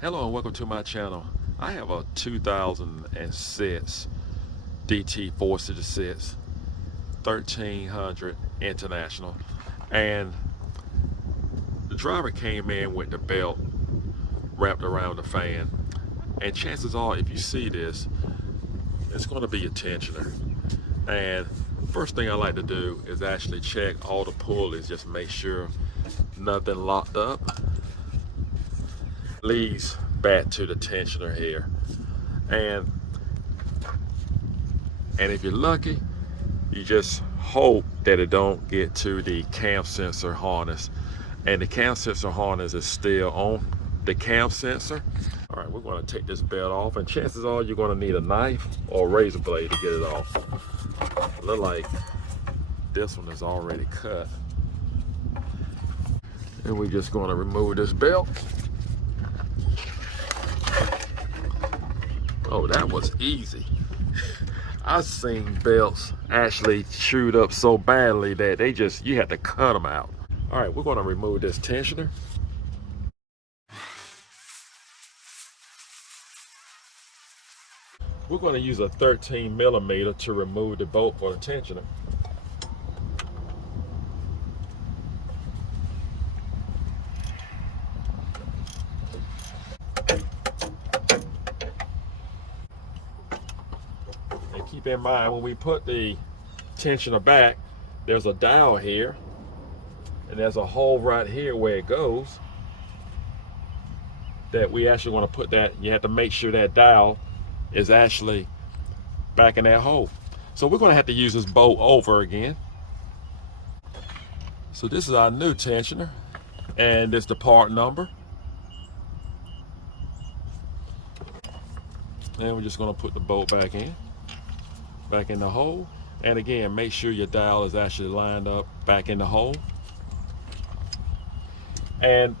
Hello and welcome to my channel. I have a 2006 DT 466 1300 International, and the driver came in with the belt wrapped around the fan, and chances are if you see this, it's going to be a tensioner. And first thing I like to do is actually check all the pulleys, just make sure nothing locked up. Leads back to the tensioner here, and if you're lucky, you just hope that it don't get to the cam sensor harness, and the cam sensor harness is still on the cam sensor. All right, we're going to take this belt off, and chances are you're going to need a knife or a razor blade to get it off. Look like this one is already cut, and we're just going to remove this belt. Oh, that was easy. I've seen belts actually chewed up so badly that you had to cut them out. All right, we're going to remove this tensioner. We're going to use a 13 millimeter to remove the bolt for the tensioner. And keep in mind, when we put the tensioner back, there's a dowel here, and there's a hole right here where it goes that we actually want to put that. You have to make sure that dowel is actually back in that hole. So we're going to have to use this bolt over again. So this is our new tensioner, and it's the part number. And we're just going to put the bolt back in the hole. And again, make sure your dial is actually lined up back in the hole. And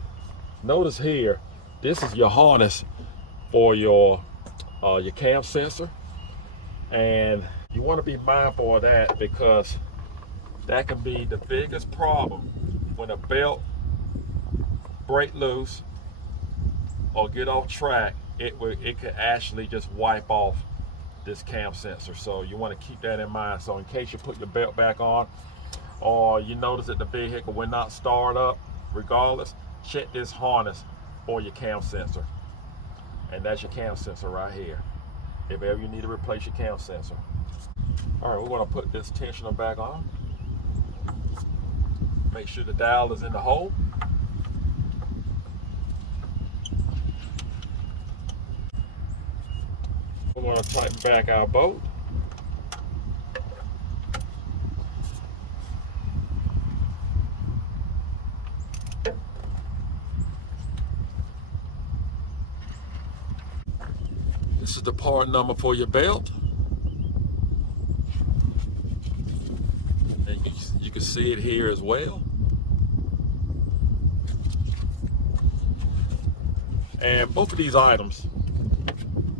notice here, this is your harness for your cam sensor, and you want to be mindful of that, because that can be the biggest problem when a belt break loose or get off track. It could actually just wipe off this cam sensor. So you want to keep that in mind. So in case you put your belt back on, or you notice that the vehicle will not start up, regardless, check this harness for your cam sensor. And that's your cam sensor right here, if ever you need to replace your cam sensor. All right, we're going to put this tensioner back on. Make sure the dial is in the hole. We're going to tighten back our bolt. This is the part number for your belt. And you can see it here as well. And both of these items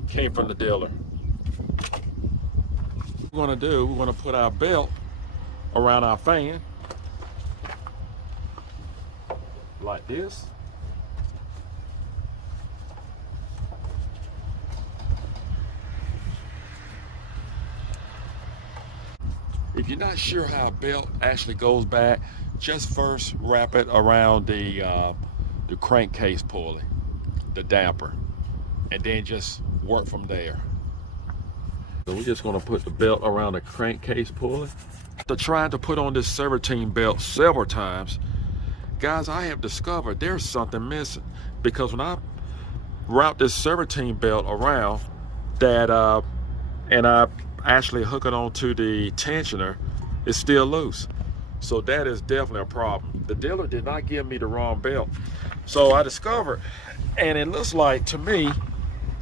came from the dealer. What we're going to do, we're going to put our belt around our fan like this. If you're not sure how a belt actually goes back, just first wrap it around the crankcase pulley, the damper, and then just work from there. So we're just going to put the belt around the crankcase pulley. After trying to put on this Serpentine belt several times, guys, I have discovered there's something missing, because when I wrap this Serpentine belt around that and I actually hook it onto the tensioner, it's still loose. So that is definitely a problem. The dealer did not give me the wrong belt. So I discovered, and it looks like to me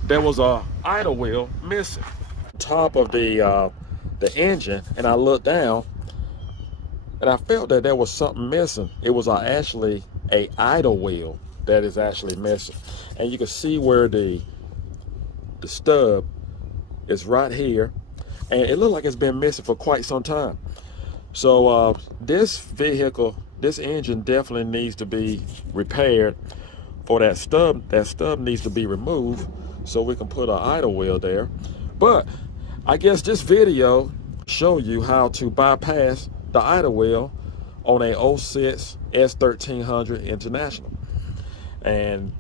there was a idle wheel missing top of the engine, and I looked down and I felt that there was something missing. It was actually a idle wheel that is actually missing, and you can see where the stub is right here, and it looked like it's been missing for quite some time. So this vehicle, this engine definitely needs to be repaired for that stub needs to be removed so we can put an idle wheel there. But I guess this video show you how to bypass the idle wheel on a 06 S1300 International. And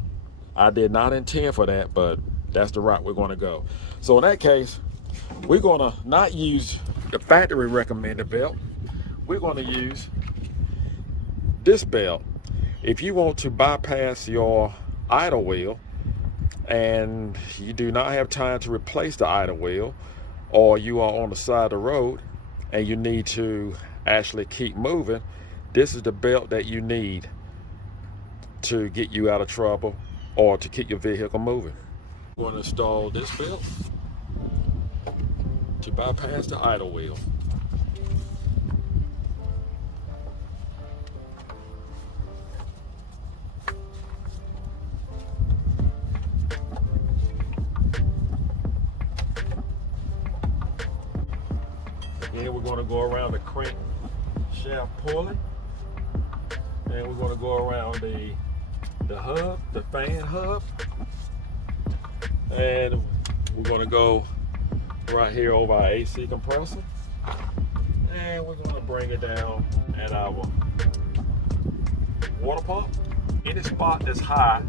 I did not intend for that, but that's the route we're going to go. So in that case, we're going to not use the factory recommended belt. We're going to use this belt. If you want to bypass your idle wheel and you do not have time to replace the idle wheel, or you are on the side of the road and you need to actually keep moving, this is the belt that you need to get you out of trouble or to keep your vehicle moving. We're going to install this belt to bypass the idle wheel. Then we're going to go around the crank shaft pulley, and we're going to go around the hub, the fan hub, and we're going to go right here over our AC compressor, and we're going to bring it down at our water pump. Any spot that's high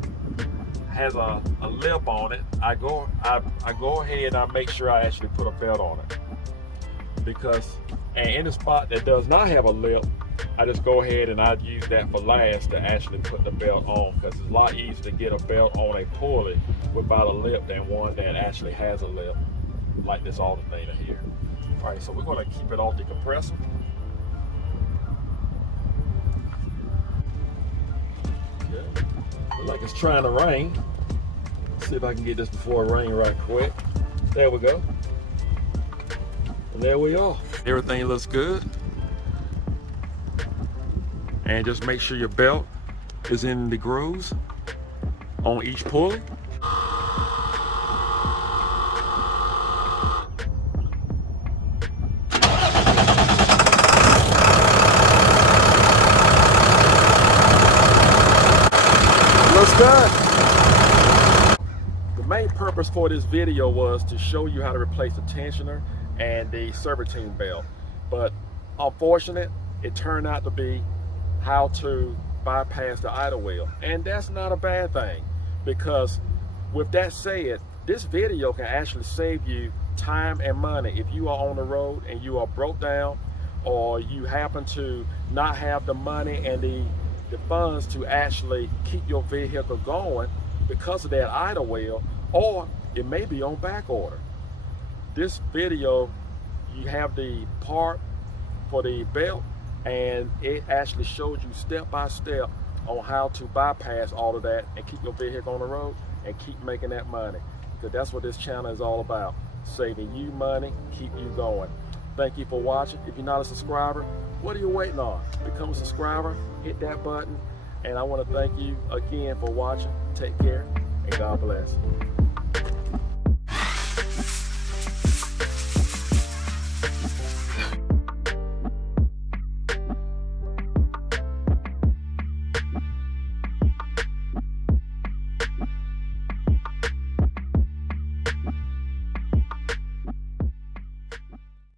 has a lip on it. I go ahead and I make sure I actually put a belt on it, because and any spot that does not have a lip, I just go ahead and I use that for last to actually put the belt on, because it's a lot easier to get a belt on a pulley without a lip than one that actually has a lip, like this alternator here. All right, so we're going to keep it off the compressor. Okay. Look like it's trying to rain. Let's see if I can get this before it rains right quick. There we go. And there we are. Everything looks good. And just make sure your belt is in the grooves on each pulley. Looks good. The main purpose for this video was to show you how to replace the tensioner and the serpentine belt, but unfortunately it turned out to be how to bypass the idle wheel, and that's not a bad thing, because with that said, this video can actually save you time and money if you are on the road and you are broke down, or you happen to not have the money and the funds to actually keep your vehicle going because of that idle wheel, or it may be on back order. This video, you have the part for the belt, and it actually shows you step by step on how to bypass all of that and keep your vehicle on the road and keep making that money, because that's what this channel is all about: saving you money, keep you going. Thank you for watching. If you're not a subscriber, what are you waiting on? Become a subscriber, hit that button, and I want to thank you again for watching. Take care, and God bless.